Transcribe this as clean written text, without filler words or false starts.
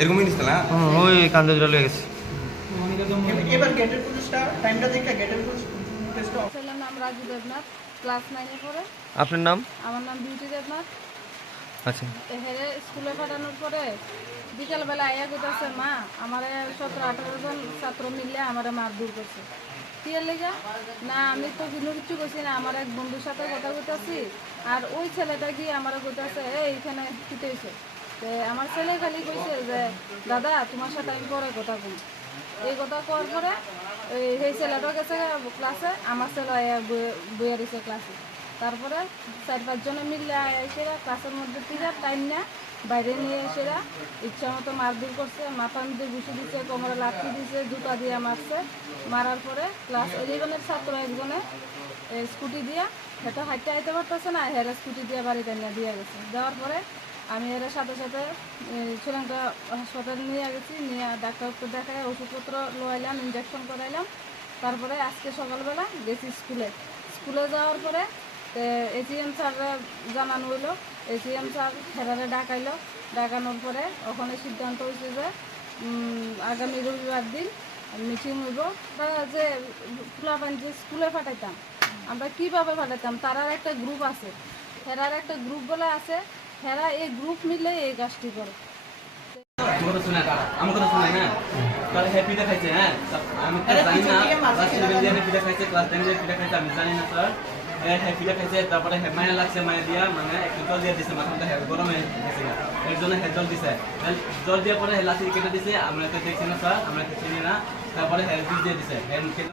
এরকমই নিছিল না? ওই কান্দে জড়া লেগে গেছে। এবার গেটের পুলিশটা টাইমটা দেখে গেটের পুলিশ টেস্ট অফ। ছেলের নাম রাজু দেবনাথ, ক্লাস 9 এ পড়ে। আপনার নাম? আমার নাম বিউটি দেবনাথ। আচ্ছা। হেরে স্কুলে পাঠানোর পরে বিকালবেলা আয়া কইতাছে, মা আমার 17-18 জন ছাত্র মিললে আমার মারধর করছে। কি লেগা? না আমি তো কোনো কিছু কইছি না, আমার এক বন্ধুর সাথে কথা কইতাছি, আর ওই ছেলেটা গিয়ে আমার কইতাছে এইখানে কি হইছে। আমার ছেলে খালি কইছে যে দাদা তোমার সাথে আমি পরে কথা কই। এই কথা কওয়ার পরে সেই ছেলেটা গেছে ক্লাসে, আমার ছেলে বইয়া দিছে ক্লাসে। তারপরে 4-5 জনে মিললে এসে ক্লাসের মধ্যে থেকে টাইম না বাইরে নিয়ে এসে ইচ্ছা মতো মারধর করছে, মাথার মধ্যে ঘুষি দিচ্ছে, কোমরে লাঠি দিচ্ছে, জুতা দিয়ে মারছে। মারার পরে ক্লাস 11-এর ছাত্র একজনে স্কুটি দিয়া, হেঁটে হাঁটতে আইতে পারতেছে না, হেরে স্কুটি দিয়ে বাড়িতে নিয়ে দিয়ে গেছে। দেওয়ার পরে আমি এর সাথে সাথে ছোলাংটা হাসপাতালে নিয়ে গেছি, নিয়ে ডাক্তারকে দেখায় ওষুধপত্র লোয়াইলাম, ইঞ্জেকশন করাইলাম। তারপরে আজকে সকালবেলা গেছি স্কুলে যাওয়ার পরে এসিএম স্যাররা জানানো হইলো। এসিএম স্যার হেরারে ডাকানোর পরে ওখানে সিদ্ধান্ত হয়েছে যে আগামী রবিবার দিন মিটিং হইব। যে ফুলাপান যে স্কুলে পাঠাইতাম, আমরা কীভাবে পাঠাইতাম, তারার একটা গ্রুপ আছে, হেরার একটা গ্রুপ বলে আছে, হেরা এই গ্রুপ মিলে এই কাজটি করে। আমার কথা শোনাই না, তাহলে হ্যাপি দেখাইছে। হ্যাঁ আমি তো জানি না, ক্লাস 7 দিয়ে পিঠা খাইছে, ক্লাস 10 দিয়ে পিঠা খাইছে, আমি জানি না স্যার। হ্যাপিটা খাইছে, তারপরে মায়া লাগছে, মায়া দিয়া মানে একটু জল দিয়ে দিছে, মাথাটা গরম হয়ে গেছে, এর জন্য জল দিছে। জল দিয়ে পরে লাঠি কেটে দিছে, আমরা তো দেখছি না স্যার, আমরা তো চিনি না। তারপরে বিষ দিয়ে দিছে।